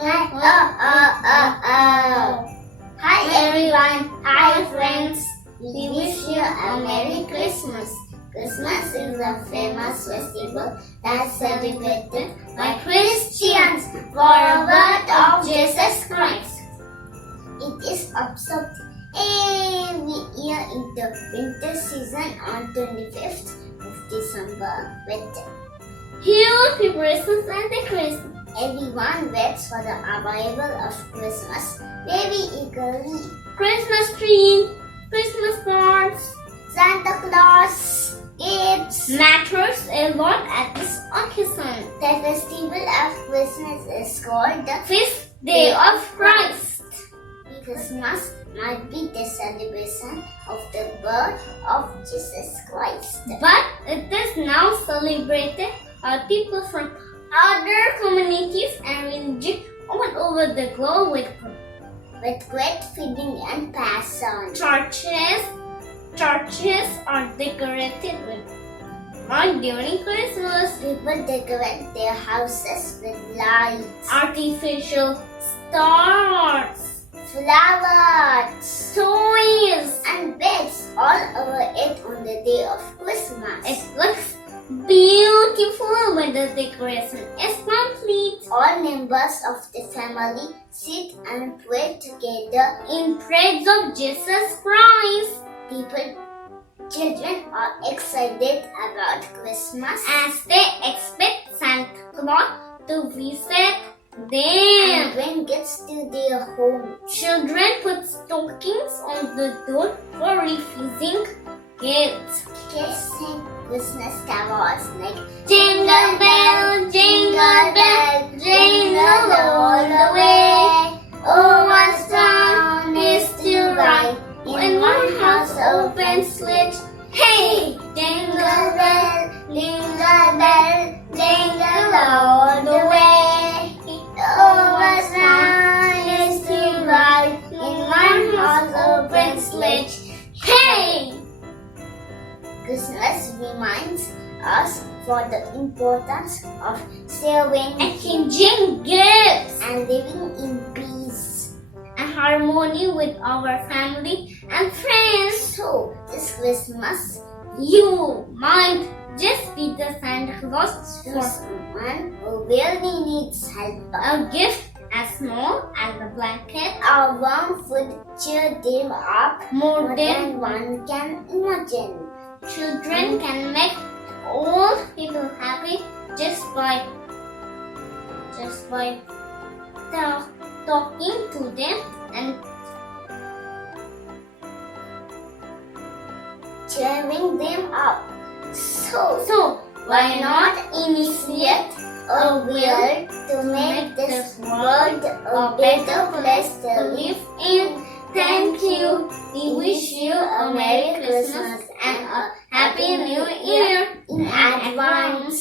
Hi everyone, hi friends. We wish you a Merry Christmas. Christmas is a famous festival that's celebrated by Christians for the birth of Jesus Christ. It is observed every year in the winter season on 25th of December with huge preparations and decorations. Everyone waits for the arrival of Christmas very eagerly. Christmas tree, Christmas cards, Santa Claus, gifts matters a lot at this occasion. The festival of Christmas is called the Fifth Day of Christ. Christmas might be the celebration of the birth of Jesus Christ, but it is now celebrated by people from other communities and religions all over the globe with great feeling and passion. Churches are decorated with lights during Christmas. People decorate their houses with lights, artificial stars, flowers, toys, and beds all over it on the day of Christmas. It looks beautiful when the decoration is complete. All members of the family sit and pray together in praise of Jesus Christ. Children are excited about Christmas as they expect Santa Claus to visit them and bring gifts to their home. Children put stockings on the door for refusing gifts. Kids sing Christmas carols like Jingle Bell, Jingle Bell, Jingle all the way. Oh, what fun is to ride when one house opens switch. Hey! Jingle Bell, Jingle Bell, Jingle all the way. Oh, what fun is to ride when one house opens switch. Hey! Christmas reminds us for the importance of saving, exchanging gifts, and living in peace and harmony with our family and friends. So, this Christmas, you might just be the Santa Claus for someone who really needs help. A gift as small as a blanket or warm food cheer them up more than one can imagine. Children can make old people happy just by talking to them and cheering them up. So why not initiate a will to make this world a better place to live in? Thank you. We wish you a Merry Christmas and a Happy New Year in advance.